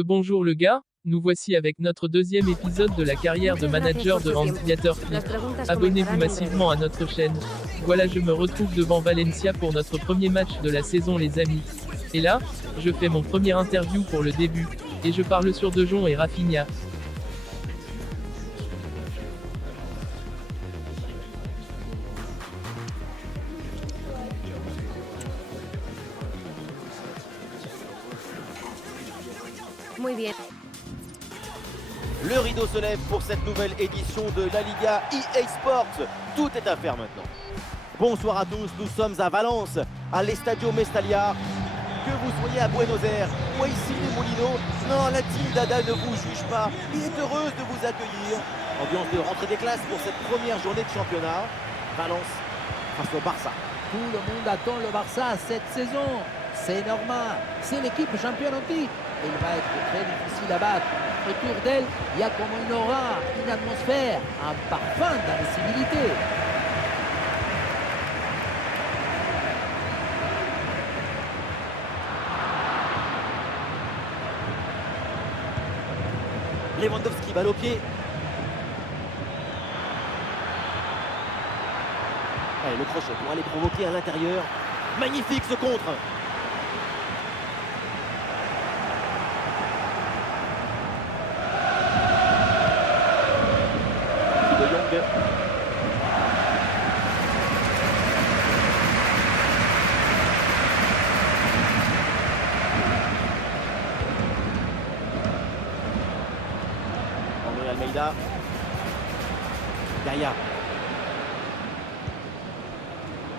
Bonjour le gars, nous voici avec notre deuxième épisode de la carrière de manager de Hans Dieter Flick. Abonnez-vous massivement à notre chaîne. Voilà, je me retrouve devant Valencia pour notre premier match de la saison les amis. Et là, je fais mon premier interview pour le début, et je parle sur De Jong et Rafinha. Muy bien. Le rideau se lève pour cette nouvelle édition de la Liga EA Sports. Tout est à faire maintenant. Bonsoir à tous, nous sommes à Valence, à l'Estadio Mestalla. Que vous soyez à Buenos Aires ou ici les Moulineaux, non, la team Dada ne vous juge pas et est heureuse de vous accueillir. Ambiance de rentrée des classes pour cette première journée de championnat. Valence face au Barça. Tout le monde attend le Barça cette saison. C'est normal. C'est l'équipe championne en titre. Il va être très difficile à battre. Autour d'elle, il y a comme une aura, une atmosphère, un parfum d'invincibilité. Lewandowski, balle au pied. Allez, le crochet pour aller provoquer à l'intérieur. Magnifique ce contre. De Jong. André Almeida. Gaïa.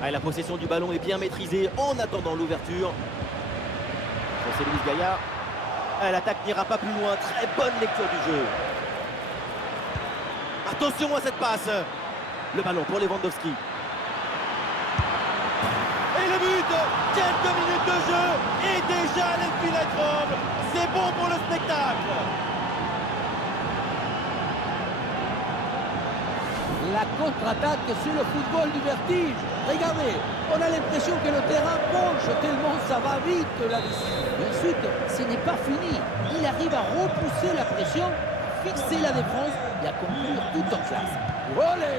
Allez, la possession du ballon est bien maîtrisée en attendant l'ouverture. C'est Luis Gaïa. L'attaque n'ira pas plus loin. Très bonne lecture du jeu. Attention à cette passe. Le ballon pour Lewandowski. Et le but. Quelques minutes de jeu. Et déjà les filets tremblent. C'est bon pour le spectacle. La contre-attaque sur le football du vertige. Regardez, on a l'impression que le terrain penche tellement ça va vite là-dessus. Et ensuite, ce n'est pas fini. Il arrive à repousser la pression, fixer la défense et à conclure tout en classe. Olé!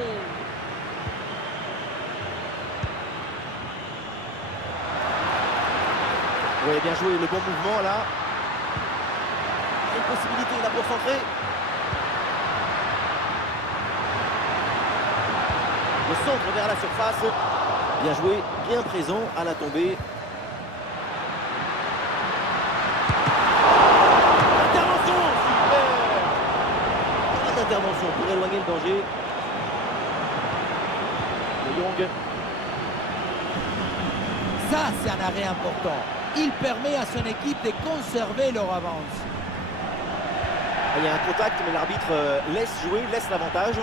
Oui, bien joué, le bon mouvement là. Une possibilité là pour centrer. Le centre vers la surface. Bien joué, bien présent à la tombée. Intervention, super. Une intervention pour éloigner le danger. De Jong. Ça, c'est un arrêt important. Il permet à son équipe de conserver leur avance. Il y a un contact, mais l'arbitre laisse jouer, laisse l'avantage.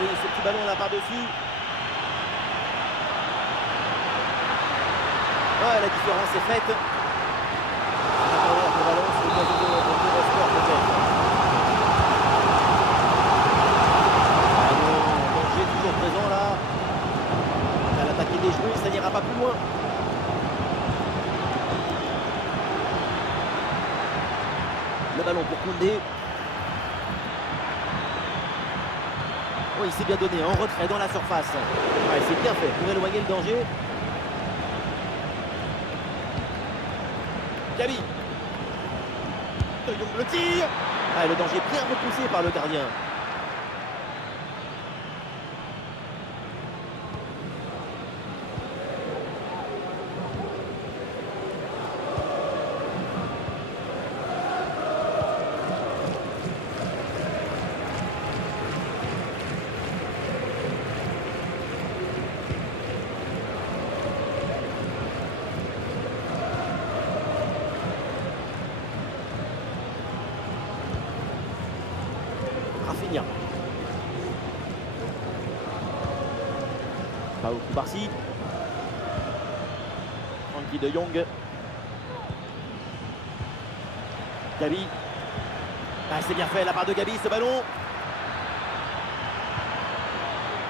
Oui, ce petit ballon là par-dessus. Ouais, la différence est faite. Le ballon, c'est l'occasion de score peut-être. Danger toujours présent là. L'attaque est déjouée, ça n'ira pas plus loin. Le ballon pour Koundé. Oh, il s'est bien donné, en retrait dans la surface. Ouais, c'est bien fait pour éloigner le danger. Gabi. De Jong le tir. Le danger bien repoussé par le gardien. Rafinha. Pau Kubarsi. Frenkie de Jong. Gabi. C'est bien fait la part de Gabi, ce ballon.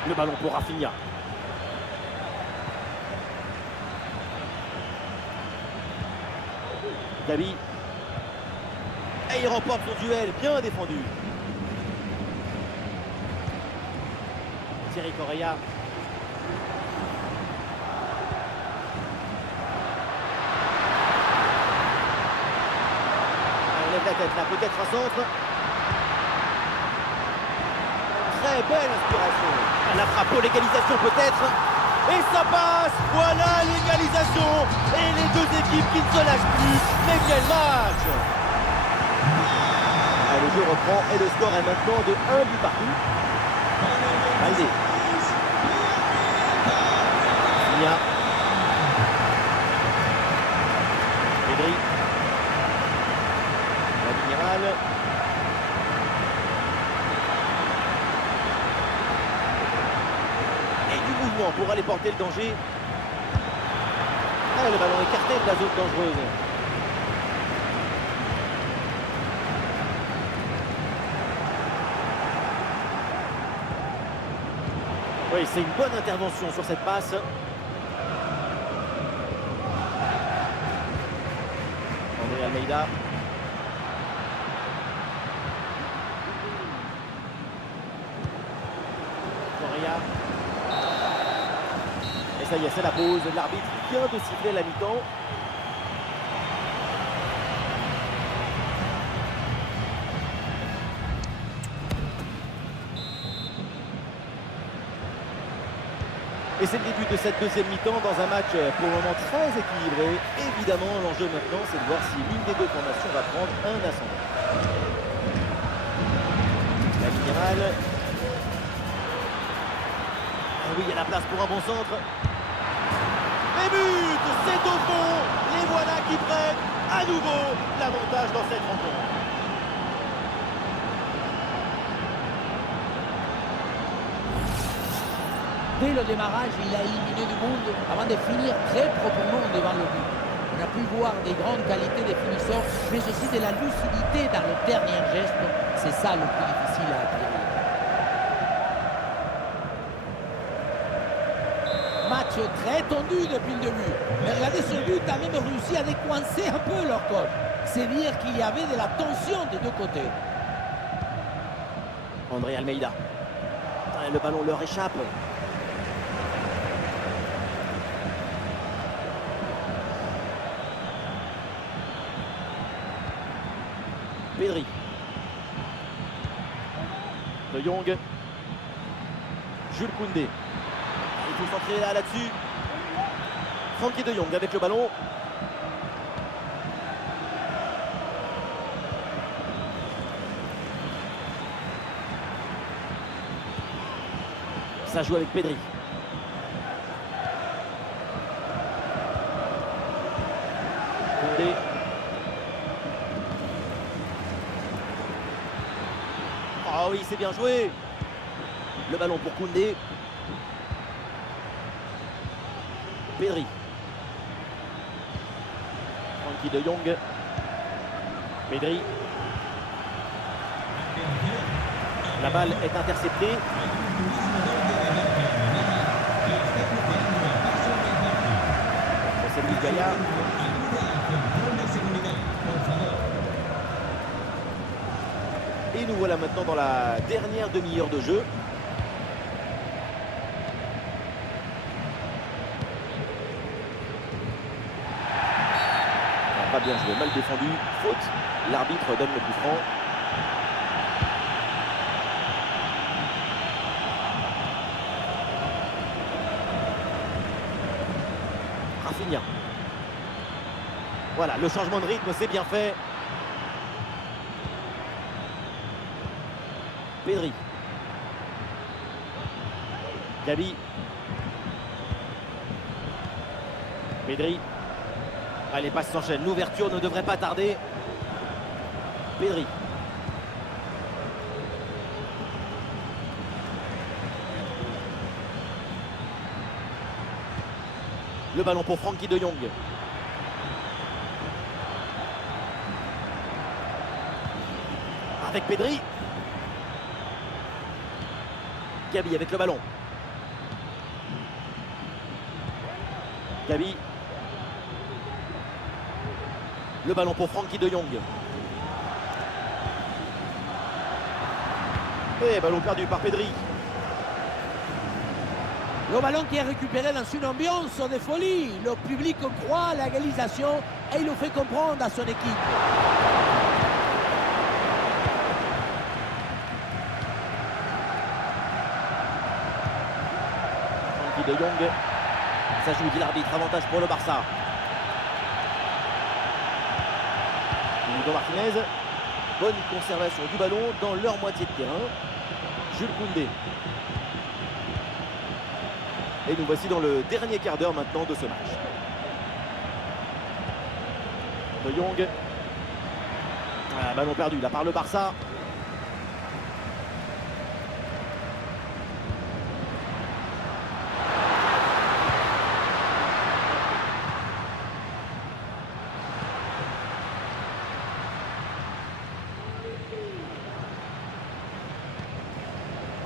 Le ballon pour Rafinha. Gabi. Et il remporte son duel, bien défendu. Thierry Correa. On lève la tête là, peut-être un centre. Très belle inspiration. La frappe pour l'égalisation peut-être. Et ça passe. Voilà l'égalisation. Et les deux équipes qui ne se lâchent plus. Mais quel match! Ah, le jeu reprend et le score est maintenant de 1 but partout. Allez. Nia. Pedri. L'amiral. Et du mouvement pour aller porter le danger. Ah, le ballon écarté de la zone dangereuse. Oui, c'est une bonne intervention sur cette passe. André Almeida. Correa. Et ça y est, c'est la pause. L'arbitre vient de siffler la mi-temps. Et c'est le début de cette deuxième mi-temps dans un match pour le moment très équilibré. Évidemment, l'enjeu maintenant, c'est de voir si l'une des deux formations va prendre un ascendant. La Générale. Ah oui, il y a la place pour un bon centre. Et but! C'est au fond! Les voilà qui prennent à nouveau l'avantage dans cette rencontre. Dès le démarrage, il a éliminé du monde avant de finir très proprement devant le but. On a pu voir des grandes qualités des finisseurs, mais aussi de la lucidité dans le dernier geste. C'est ça le plus difficile à acquérir. Match très tendu depuis le début. Mais regardez, ce but a même réussi à décoincer un peu leur coach. C'est dire qu'il y avait de la tension des deux côtés. André Almeida. Le ballon leur échappe. Pedri. De Jong. Jules Koundé. Il faut s'entraîner là-dessus. Frenkie de Jong avec le ballon. Ça joue avec Pedri. Koundé. Ah oui, c'est bien joué. Le ballon pour Koundé. Pedri. Frenkie de Jong. Pedri. La balle est interceptée. C'est Luis Gaillard. Et nous voilà maintenant dans la dernière demi-heure de jeu. Pas bien joué, mal défendu, faute. L'arbitre donne le coup franc. Rafinha. Voilà, le changement de rythme, c'est bien fait. Pedri. Gabi. Pedri. Ah, les passes s'enchaînent. L'ouverture ne devrait pas tarder. Pedri. Le ballon pour Frenkie de Jong. Avec Pedri. Gabi avec le ballon. Gabi. Le ballon pour Frenkie de Jong. Et ballon perdu par Pedri. Le ballon qui est récupéré dans une ambiance de folie. Le public croit à l'égalisation et il le fait comprendre à son équipe. Frenkie de Jong. Ça joue, dit l'arbitre. Avantage pour le Barça. Hugo Martinez. Bonne conservation du ballon dans leur moitié de terrain. Jules Koundé. Et nous voici dans le dernier quart d'heure maintenant de ce match. De Jong. Ballon perdu là par le Barça.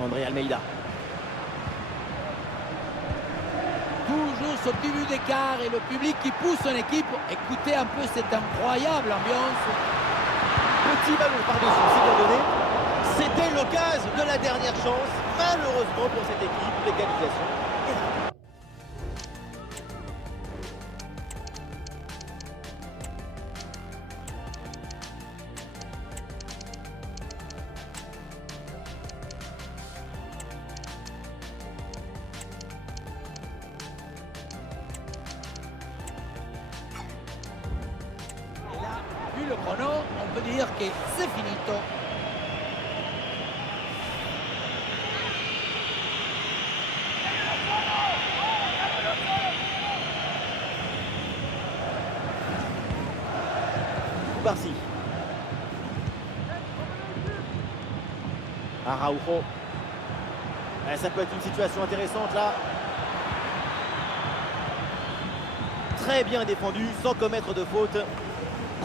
André Almeida. Toujours ce petit but d'écart et le public qui pousse son équipe. Écoutez un peu cette incroyable ambiance. Petit ballon par-dessus, c'est bien donné. C'était l'occasion de la dernière chance. Malheureusement pour cette équipe, l'égalisation est ratée. Vu le chrono, on peut dire que c'est finito. Barcy. Araujo. Ça peut être une situation intéressante là. Très bien défendu, sans commettre de faute.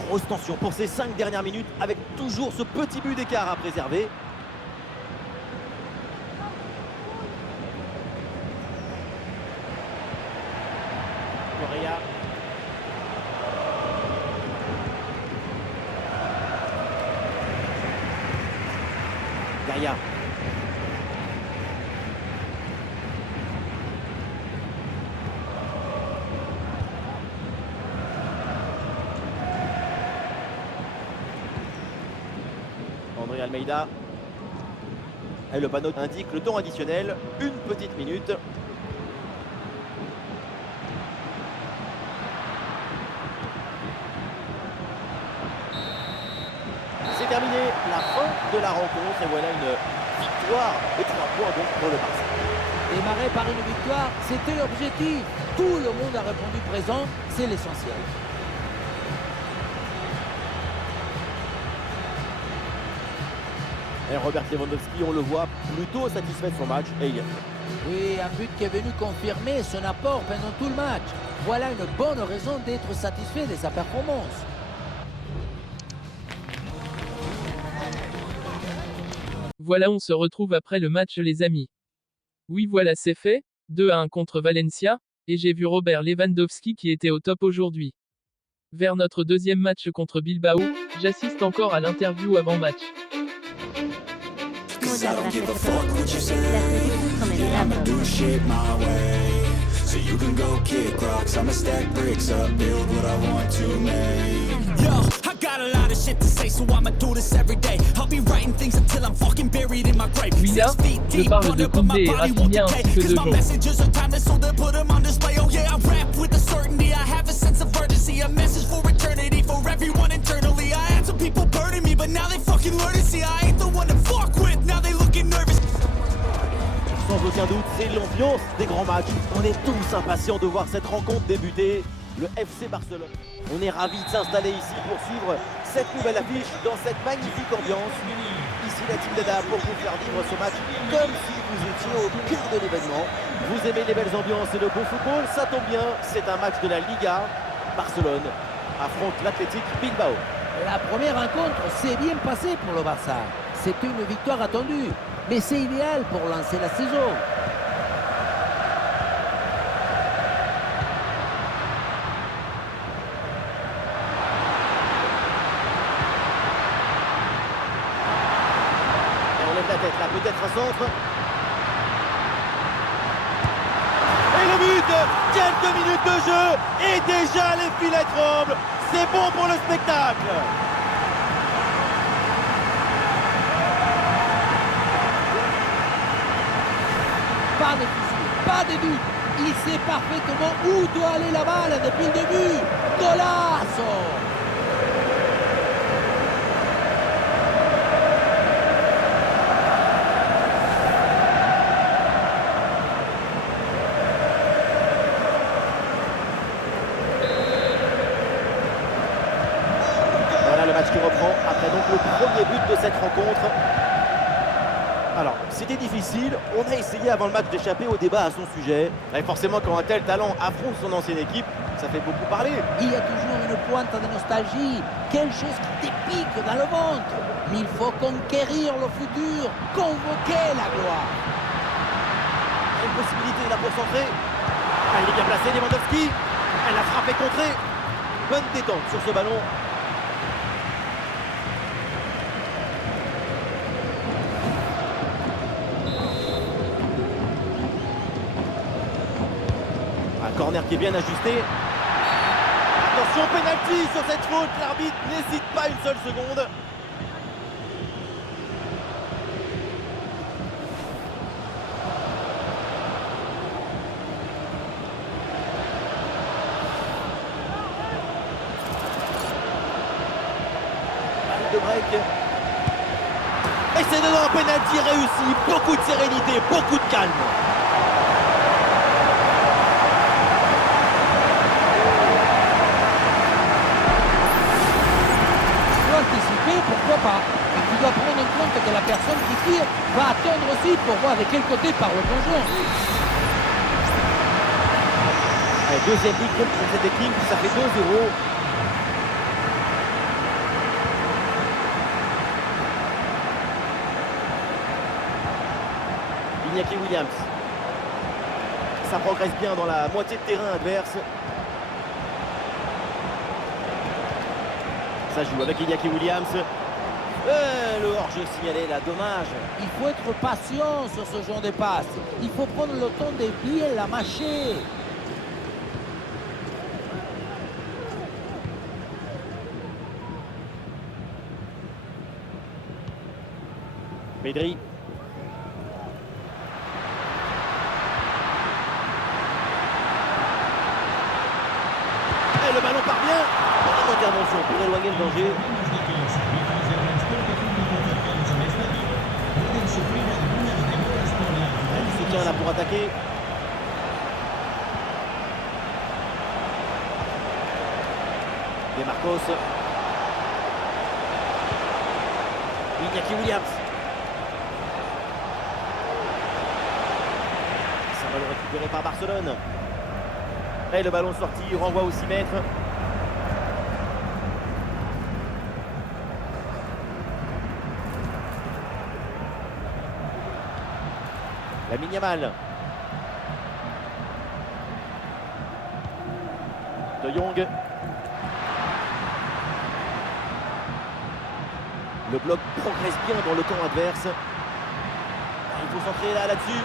Grosse tension pour ces 5 dernières minutes, avec toujours ce petit but d'écart à préserver. Correa. Gaïa. André Almeida. Et le panneau indique le temps additionnel, une petite minute. C'est terminé, la fin de la rencontre et voilà une victoire et 3 points donc pour le Barça. Démarrer par une victoire, c'était l'objectif. Tout le monde a répondu présent, c'est l'essentiel. Et Robert Lewandowski, on le voit, plutôt satisfait de son match et il a fait. Oui, un but qui est venu confirmer son apport pendant tout le match. Voilà une bonne raison d'être satisfait de sa performance. Voilà, on se retrouve après le match les amis. Oui voilà c'est fait, 2-1 contre Valencia, et j'ai vu Robert Lewandowski qui était au top aujourd'hui. Vers notre deuxième match contre Bilbao, j'assiste encore à l'interview avant match. Muchas gracias por todo. Las seguimos comentando. So you can go kick rocks, I'ma stack bricks up, build what I want to make. Yo, I got a lot of shit to say, so I'ma do this every day. I'll be writing things until I'm fucking buried in my grave. Oui là, je parle de Koundé et Rafinha ainsi que de Jong. Messages are timeless, so they put them on display. Oh yeah, I rap with a certainty, I have a sense of urgency, a message for eternity, for everyone internally. I had some people burning me, but now they fucking learn to see I ain't the one to fuck with, now they looking nervous. Sans aucun doute, c'est l'ambiance des grands matchs. On est tous impatients de voir cette rencontre débuter. Le FC Barcelone. On est ravis de s'installer ici pour suivre cette nouvelle affiche dans cette magnifique ambiance. Ici la team d'Ada pour vous faire vivre ce match comme si vous étiez au cœur de l'événement. Vous aimez les belles ambiances et le beau football, ça tombe bien, c'est un match de la Liga. Barcelone affronte l'Athletic Bilbao. La première rencontre s'est bien passée pour le Barça. C'était une victoire attendue, mais c'est idéal pour lancer la saison. tête, là peut-être un centre. Et le but! Quelques minutes de jeu et déjà les filets tremblent. C'est bon pour le spectacle. Pas de soucis, pas de doute. Il sait parfaitement où doit aller la balle depuis le début. Golazo! Voilà le match qui reprend après donc le premier but de cette rencontre. Alors, c'était difficile, on a essayé avant le match d'échapper au débat à son sujet. Et forcément, quand un tel talent affronte son ancienne équipe, ça fait beaucoup parler. Il y a toujours une pointe de nostalgie, quelque chose qui te pique dans le ventre. Mais il faut conquérir le futur, convoquer la gloire. Une possibilité là pour centrer. Ah, il est bien placé, Lewandowski. Elle a frappé contrée. Bonne détente sur ce ballon. Un corner qui est bien ajusté. Attention, penalty sur cette faute. L'arbitre n'hésite pas une seule seconde. Balle de break. Et c'est dedans, un penalty réussi. Beaucoup de sérénité, beaucoup de calme. Pourquoi pas? Et tu dois prendre en compte que la personne qui tire va attendre aussi pour voir de quel côté part le conjoint. Allez, deuxième but contre cette équipe, ça fait 2-0. Iñaki Williams. Ça progresse bien dans la moitié de terrain adverse. Ça joue avec Iñaki Williams. Le hors-jeu signalé là, dommage. Il faut être patient sur ce genre de passe. Il faut prendre le temps de bien la mâcher. Pedri. Et le ballon part bien. Bonne intervention pour éloigner le danger. Il soutient là pour attaquer. De Marcos. Iñaki Williams. Ça va le récupérer par Barcelone. Et le ballon sorti, renvoie au 6 mètres. Lamine Yamal. De Jong. Le bloc progresse bien dans le camp adverse. Il faut centrer là-dessus.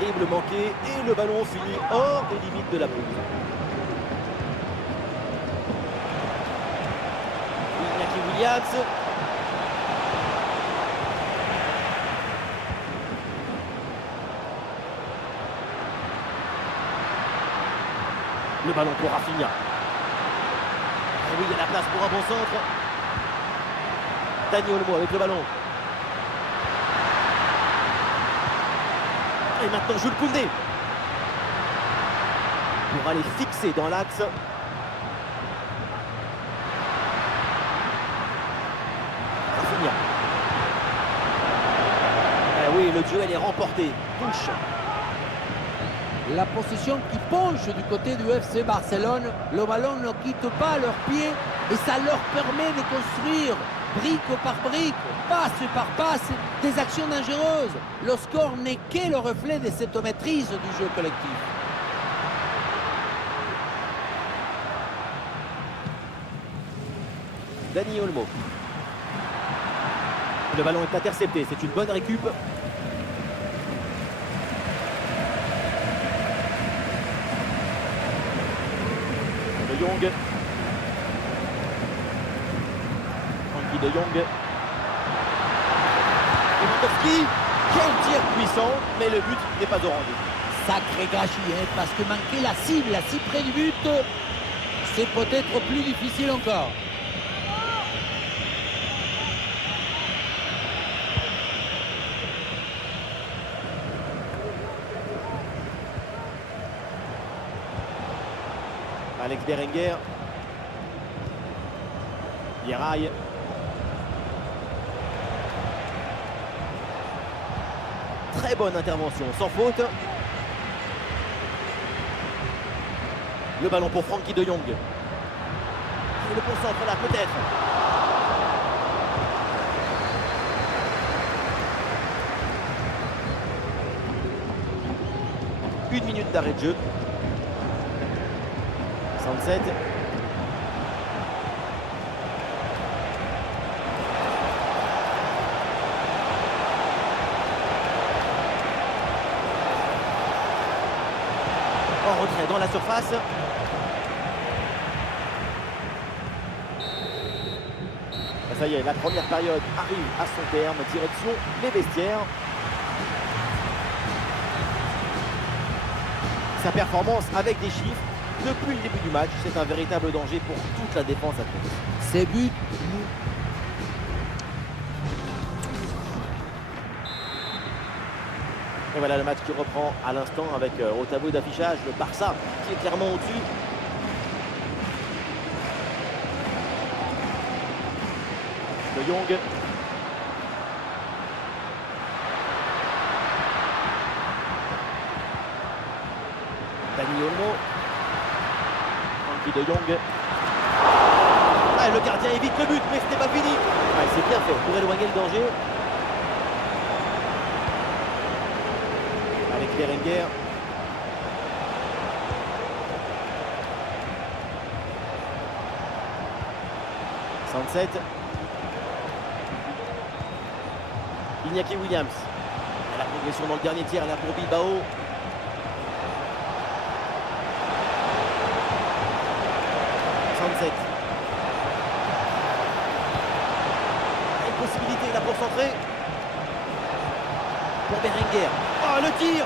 Dribble manqué et le ballon finit hors des limites de la pelouse. Iñaki Williams. Le ballon pour Rafinha. Et oui, il y a la place pour un bon centre. Dani Olmo avec le ballon. Et maintenant Jules Koundé pour aller fixer dans l'axe. Rafinha. Eh oui, le duel est remporté. Touche. La position qui penche du côté du FC Barcelone. Le ballon ne quitte pas leurs pieds Et ça leur permet de construire, brique par brique, passe par passe, des actions dangereuses. Le score n'est que le reflet de cette maîtrise du jeu collectif. Dani Olmo. Le ballon est intercepté, c'est une bonne récup. De Jong. Frankie de Jong. Lewandowski. Quel tir puissant, mais le but n'est pas au rendez-vous. Sacré gâchis, hein, parce que manquer la cible si près du but, c'est peut-être plus difficile encore. Alex Berenguer. Yeraï. Très bonne intervention, sans faute. Le ballon pour Frankie de Jong. Il le concentre là, peut-être. Une minute d'arrêt de jeu. 67. En retrait dans la surface. Ça y est, la première période arrive à son terme. Direction les vestiaires. Sa performance avec des chiffres. Depuis le début du match, c'est un véritable danger pour toute la défense adverse. Ces buts, et voilà le match qui reprend à l'instant avec au tableau d'affichage le Barça qui est clairement au-dessus. De Jong. Dani Olmo. De Jong. Ah, le gardien évite le but, mais ce n'est pas fini. Ah, c'est bien fait pour éloigner le danger. Avec Berenguer. Sunset. Iñaki Williams. La progression dans le dernier tiers là pour Bilbao. Une possibilité là pour centrer. Pour Berenguer. Oh, le tir!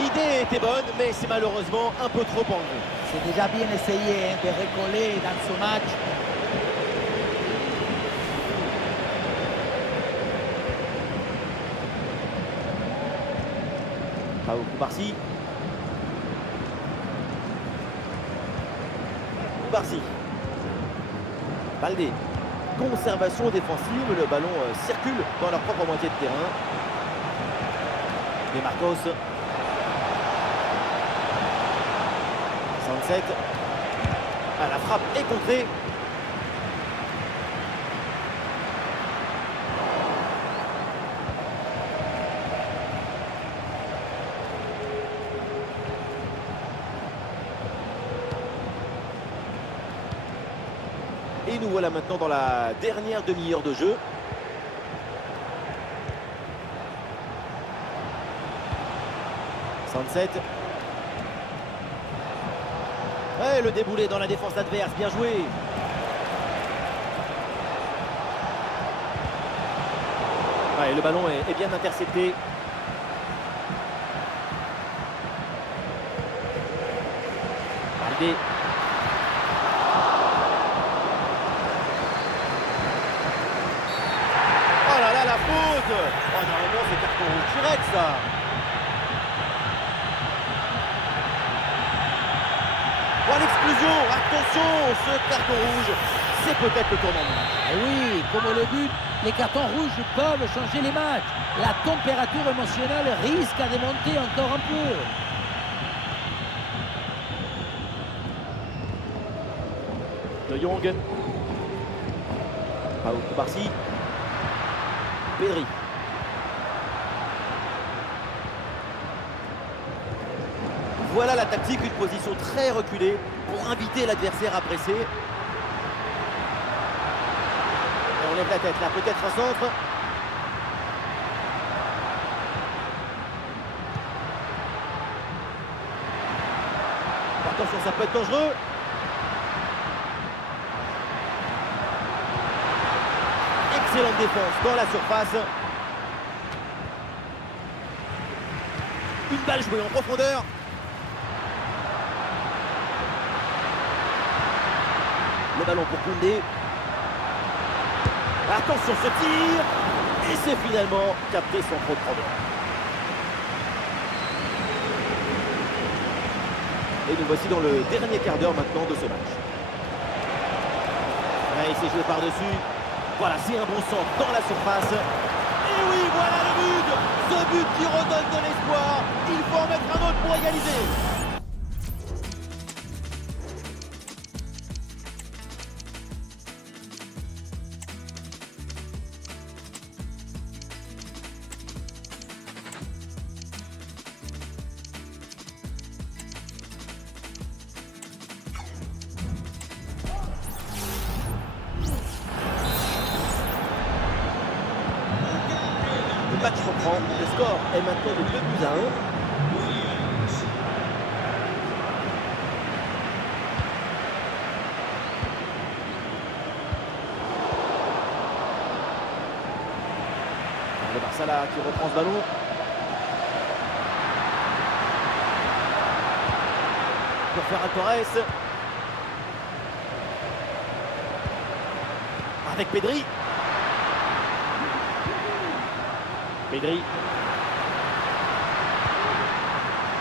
L'idée était bonne, mais c'est malheureusement un peu trop enlevé. c'est déjà bien essayé de recoller dans ce match. Pau Koubarsi. Koubarsi. Baldé. Conservation défensive, le ballon circule dans leur propre moitié de terrain. De Marcos. 67. Ah, la frappe est contrée. Et nous voilà maintenant dans la dernière demi-heure de jeu. Sunset. Ouais, le déboulé dans la défense adverse, bien joué. Ouais, le ballon est bien intercepté. Baldé. Oh là là, la faute! Oh, normalement, c'est carton rouge direct, ça. Oh, l'explosion! Attention, ce carton rouge, c'est peut-être le tournant du match. Et oui, comme le but, les cartons rouges peuvent changer les matchs. La température émotionnelle risque de monter encore un peu. De Jong. Pau Barcy. Pedri. Voilà la tactique, une position très reculée pour inviter l'adversaire à presser. Et on lève la tête là, peut-être un centre. Attention, ça peut être dangereux. Excellente défense dans la surface. Une balle jouée en profondeur. Le ballon pour Koundé. Attention ce tir. Et c'est finalement capté sans trop de problème. Et nous voici dans le dernier quart d'heure maintenant de ce match. Ouais, il s'est joué par-dessus. Voilà, c'est un bon centre dans la surface. Et oui, voilà le but. Ce but qui redonne de l'espoir. Il faut en mettre un autre pour égaliser. Le match reprend, le score est maintenant de 2-1. Le Barça là qui reprend ce ballon. Pour Ferran Torres. Avec Pedri. Pedri.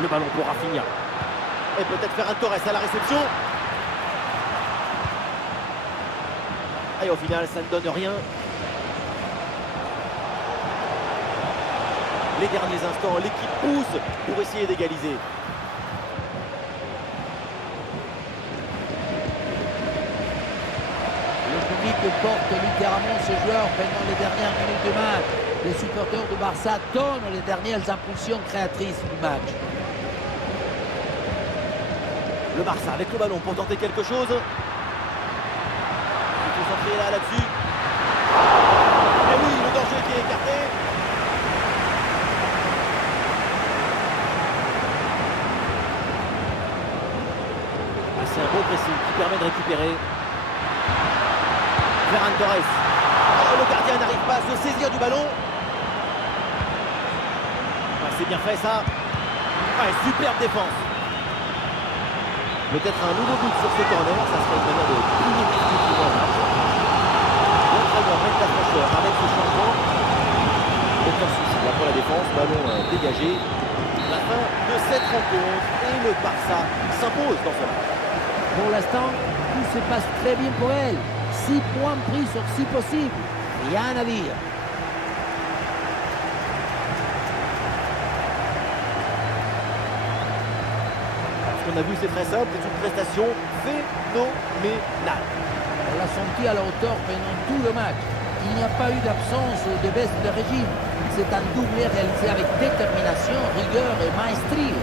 Le ballon pour Rafinha. Et peut-être Ferran Torres à la réception. Et au final, ça ne donne rien. Les derniers instants, l'équipe pousse pour essayer d'égaliser. Le public porte littéralement ce joueur pendant les dernières minutes du match. Les supporters du Barça donnent les dernières impulsions créatrices du match. Le Barça avec le ballon pour tenter quelque chose. Il faut s'entraîner là-dessus. Et oui, le danger qui est écarté. Ah, c'est un beau pressing qui permet de récupérer. Ferran Torres. Oh, le gardien n'arrive pas à se saisir du ballon. Ah, c'est bien fait ça. Ah, superbe défense. Peut-être un nouveau but sur ce corner, ça serait une manière de punir définitivement le match. L'entraîneur met la fraîcheur avec ce changement. Aucun souci là pour la défense, ballon dégagé. La fin de cette rencontre et le Barça s'impose dans ce match. Pour l'instant, tout se passe très bien pour elle. 6 points pris sur 6 possibles. Rien à dire. Ce qu'on a vu, c'est très simple, c'est une prestation phénoménale. On l'a senti à la hauteur pendant tout le match. Il n'y a pas eu d'absence ou de baisse de régime. C'est un doublé réalisé avec détermination, rigueur et maestrie.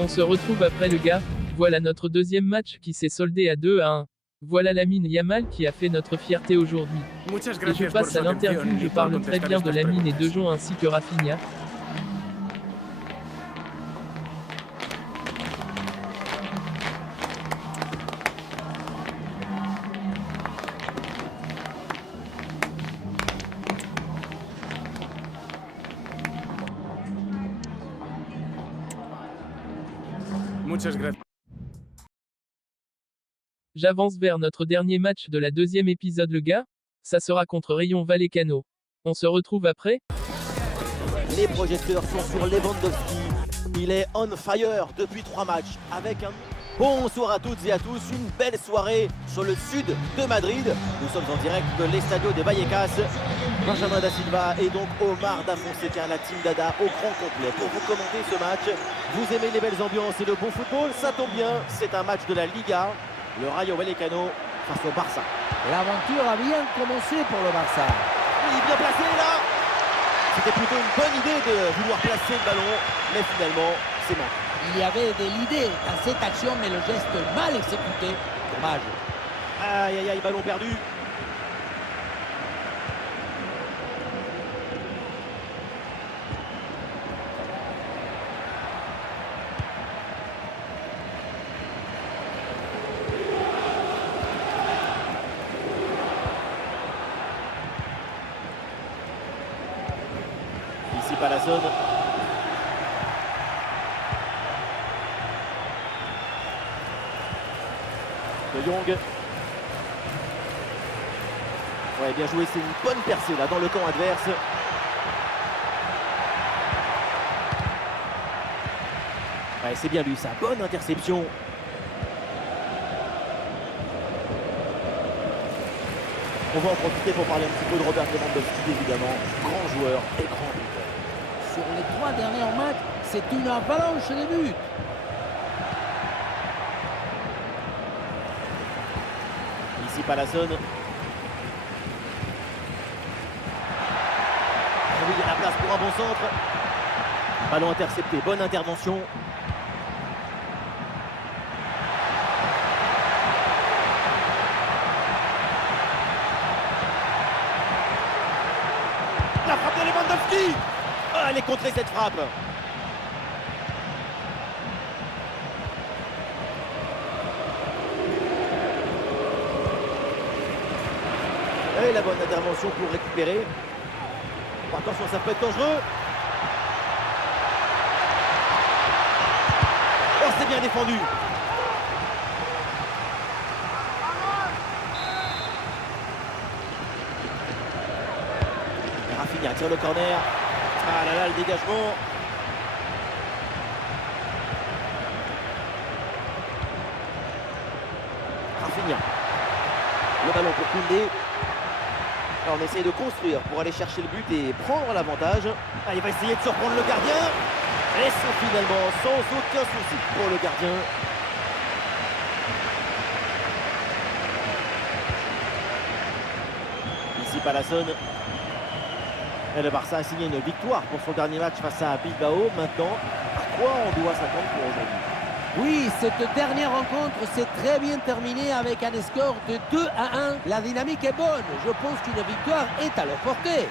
On se retrouve après le gars. Voilà notre deuxième match qui s'est soldé à 2-1. Voilà Lamine Yamal qui a fait notre fierté aujourd'hui. Et je passe à l'interview, je parle très bien de Lamine et de Jon ainsi que Rafinha. Muchas gracias. J'avance vers notre dernier match de la deuxième épisode le gars. Ça sera contre Rayon Vallecano. On se retrouve après. Les projecteurs sont sur Lewandowski. Il est on fire depuis 3 matchs avec un... Bonsoir à toutes et à tous, une belle soirée sur le sud de Madrid. Nous sommes en direct de l'Estadio de Vallecas. Benjamin da Silva et donc Omar da Fonseca, la team Dada au grand complet pour vous commenter ce match. Vous aimez les belles ambiances et le bon football? Ça tombe bien, c'est un match de la Liga. Le Rayo Vallecano face au Barça. L'aventure a bien commencé pour le Barça. Il est bien placé là. C'était plutôt une bonne idée de vouloir placer le ballon, mais finalement, c'est manqué. Il y avait de l'idée dans cette action, mais le geste mal exécuté. Dommage. Aïe aïe aïe, ballon perdu. Ici Palazzone. De Jong. Ouais, bien joué, c'est une bonne percée là dans le camp adverse. Ouais, c'est bien lui, sa bonne interception. On va en profiter pour parler un petit peu de Robert Lewandowski, évidemment. Grand joueur et grand buteur. Sur les 3 derniers matchs, c'est une avalanche de buts. Ici Palazzone. Oui, il y a la place pour un bon centre. Ballon intercepté, bonne intervention. La frappe de Lewandowski. Ah, elle est contrée cette frappe. Et la bonne intervention pour récupérer. Attention, ça peut être dangereux. Oh, c'est bien défendu. Rafinha tire le corner. Ah là là, le dégagement. Rafinha. Le ballon pour Koundé. Alors on essaye de construire pour aller chercher le but et prendre l'avantage. Ah, il va essayer de surprendre le gardien. Et c'est finalement sans aucun souci pour le gardien. Ici Palazzone. Et le Barça a signé une victoire pour son dernier match face à Bilbao. Maintenant, à quoi on doit s'attendre pour aujourd'hui? Oui, cette dernière rencontre s'est très bien terminée avec un score de 2-1. La dynamique est bonne. Je pense qu'une victoire est à leur portée.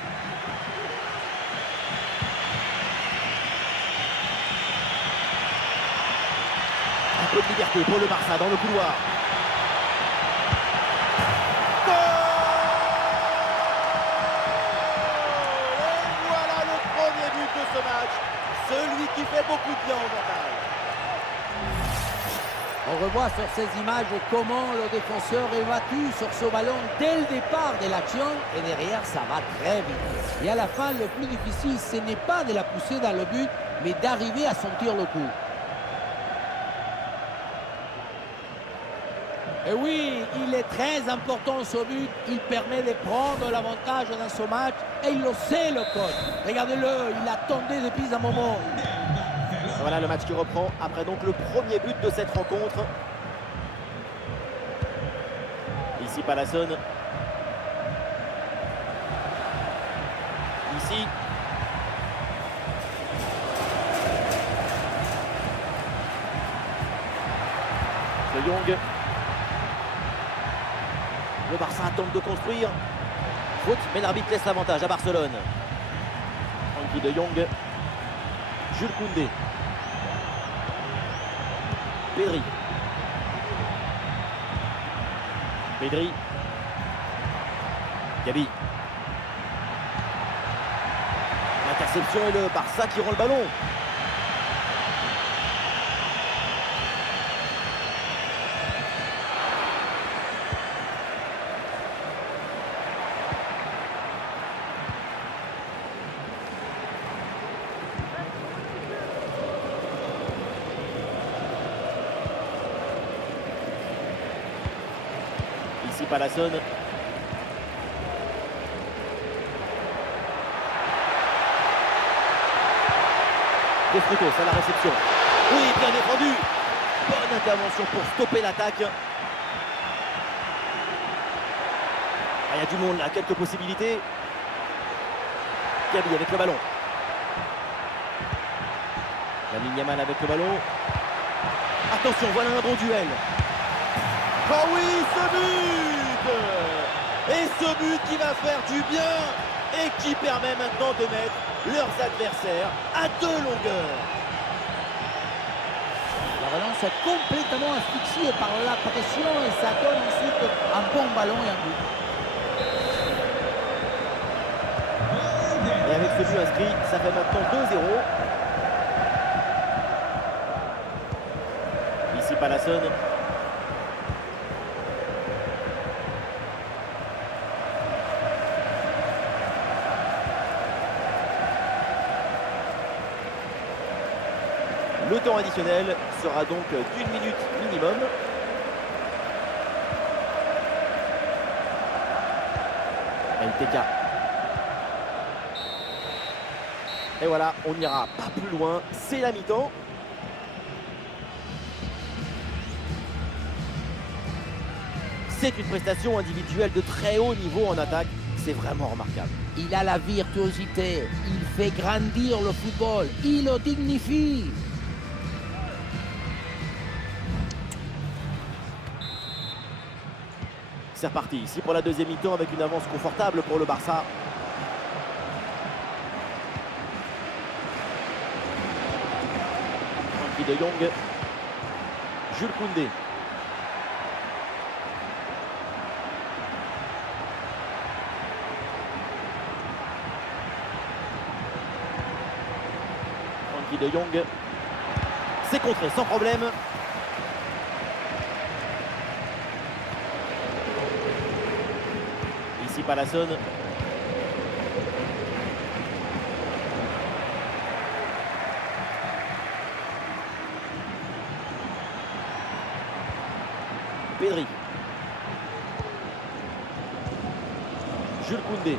Un peu de liberté pour le Barça dans le couloir. Celui qui fait beaucoup de bien au mental. On revoit sur ces images comment le défenseur est battu sur ce ballon dès le départ de l'action et derrière ça va très vite. Et à la fin, le plus difficile, ce n'est pas de la pousser dans le but, mais d'arriver à sentir le coup. Et oui, il est très important ce but. Il permet de prendre l'avantage dans ce match et il le sait, le coach. Regardez-le, il attendait depuis un moment. Voilà le match qui reprend après donc le premier but de cette rencontre. Ici Palazzone. Ici. De Jong. Le Barça tente de construire. Faute, mais l'arbitre laisse l'avantage à Barcelone. Frenkie de Jong. Jules Koundé. Pedri. Pedri. Gabi. L'interception et le Barça qui rend le ballon. Ici Palason. De Frutos à la réception. Oui, bien défendu. Bonne intervention pour stopper l'attaque. Ah, il y a du monde là, quelques possibilités. Gabi avec le ballon. Lamine Yamal avec le ballon. Attention, voilà un bon duel. Oh oui, ce but! Et ce but qui va faire du bien et qui permet maintenant de mettre leurs adversaires à 2 longueurs. La Valence est complètement asphyxiée par la pression et ça donne ensuite un bon ballon et un but. Et avec ce but inscrit, ça fait maintenant 2-0. Ici Palason. Le temps additionnel sera donc d'1 minute minimum. NTK. Et voilà, on n'ira pas plus loin. C'est la mi-temps. C'est une prestation individuelle de très haut niveau en attaque. C'est vraiment remarquable. Il a la virtuosité, il fait grandir le football, il le dignifie. C'est reparti ici pour la deuxième mi-temps avec une avance confortable pour le Barça. Frenkie de Jong. Jules Koundé. Frenkie de Jong. C'est contré sans problème. Ici Palason. Pedri. Jules Koundé.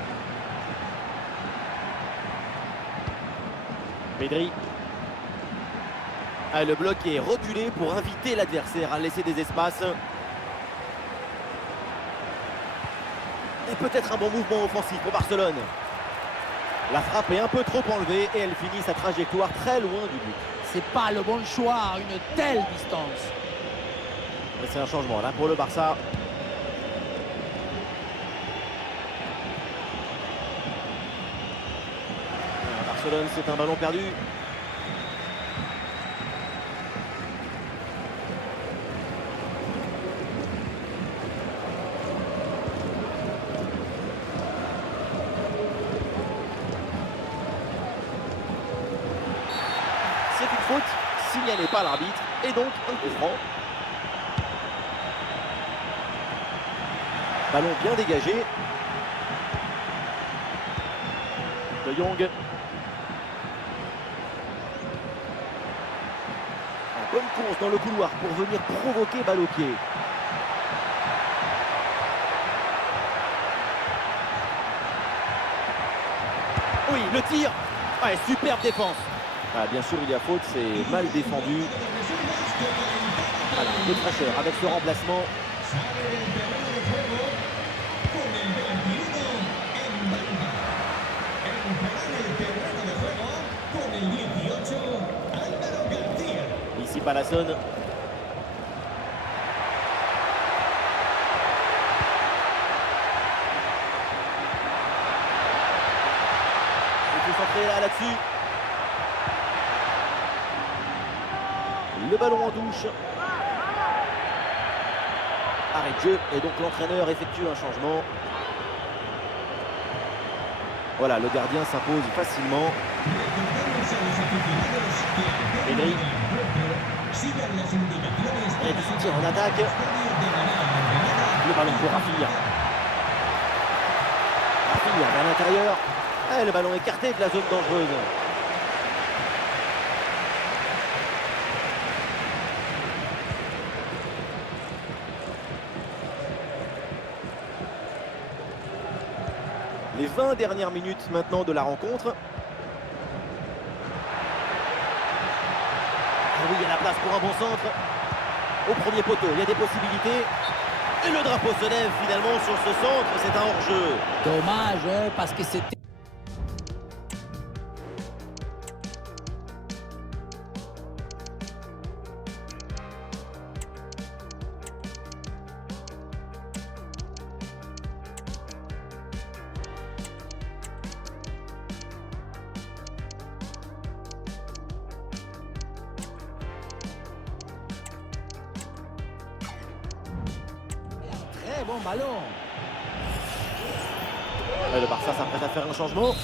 Pedri. Ah, le bloc est reculé pour inviter l'adversaire à laisser des espaces. Et peut-être un bon mouvement offensif pour Barcelone. La frappe est un peu trop enlevée et elle finit sa trajectoire très loin du but. C'est pas le bon choix à une telle distance. Mais c'est un changement là pour le Barça. Barcelone, c'est un ballon perdu. C'est une faute signalée par l'arbitre et donc un coup franc. Ballon bien dégagé. De Jong. En bonne course dans le couloir pour venir provoquer balle au pied. Oui, le tir. Ouais, superbe défense. Ah, bien sûr, il y a faute, c'est mal défendu. Voilà, un peu de fraîcheur avec ce remplacement. Ici Palason. Il faut centrer là-dessus. Le ballon en touche. Arrêt de jeu et donc l'entraîneur effectue un changement. Voilà, le gardien s'impose facilement. Pedri. Et du soutien en attaque. Le ballon pour Rafinha. Rafinha vers l'intérieur. Et le ballon écarté de la zone dangereuse. Les 20 dernières minutes maintenant de la rencontre. Ah oui, il y a la place pour un bon centre. Au premier poteau, il y a des possibilités. Et le drapeau se lève finalement sur ce centre. C'est un hors-jeu. Dommage, hein, parce que c'était... Très bon ballon. Et le Barça s'apprête à faire un changement.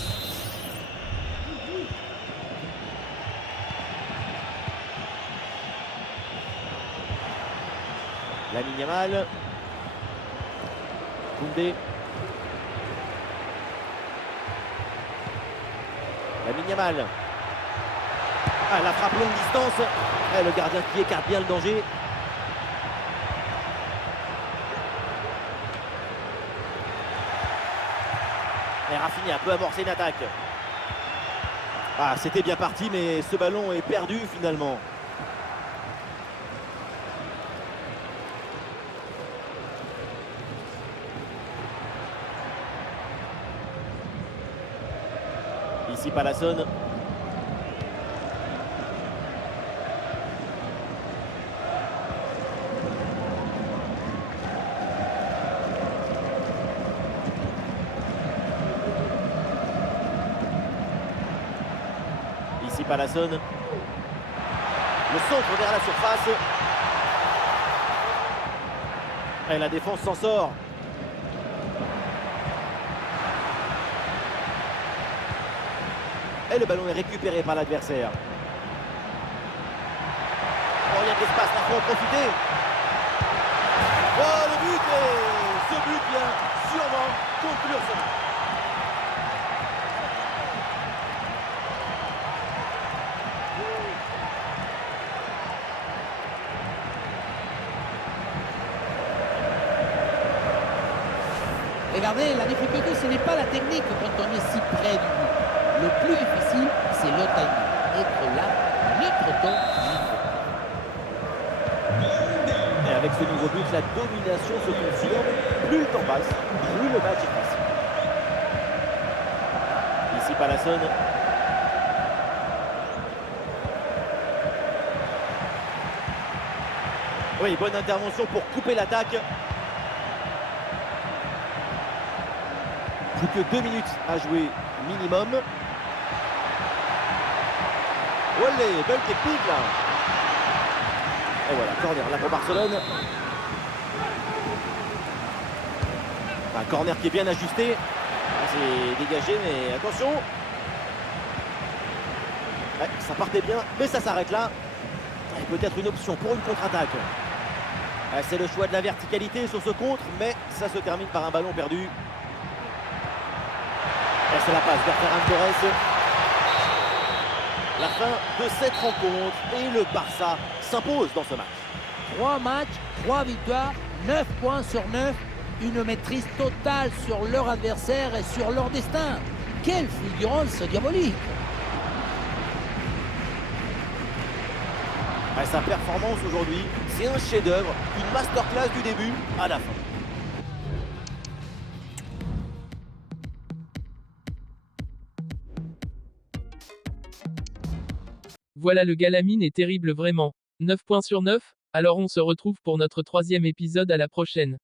Lamine Yamal. Koundé. Lamine Yamal. Ah, la frappe longue distance. Et le gardien qui écarte bien le danger. Et Rafinha peut amorcer une attaque. Ah, c'était bien parti, mais ce ballon est perdu finalement. Ici Palassone. Ici Palassone. Le centre vers la surface. Et la défense s'en sort. Et le ballon est récupéré par l'adversaire. Oh, il y a de l'espace, là, faut en profiter. Oh, le but, et ce but vient sûrement conclure ce match. Regardez, la difficulté, ce n'est pas la technique quand on est si près du but. Le plus difficile, c'est le timing. Être là, notre temps, Et avec ce nouveau but, la domination se confirme. Plus le temps passe, plus le match est facile. Ici Palassone. Oui, bonne intervention pour couper l'attaque. Plus que 2 minutes à jouer minimum. Olé, belle technique là. Et voilà, corner là pour Barcelone. Un corner qui est bien ajusté. C'est dégagé, mais attention. Ouais, ça partait bien, mais ça s'arrête là. Et peut-être une option pour une contre-attaque. C'est le choix de la verticalité sur ce contre, mais ça se termine par un ballon perdu. Et c'est la passe vers Ferran Torres. La fin de cette rencontre et le Barça s'impose dans ce match. 3 matchs, 3 victoires, 9 points sur 9. Une maîtrise totale sur leur adversaire et sur leur destin. Quelle fulgurance diabolique! Sa performance aujourd'hui, c'est un chef-d'œuvre, une masterclass du début à la fin. Voilà, le Galamine est terrible vraiment. 9 points sur 9, alors on se retrouve pour notre 3e épisode à la prochaine.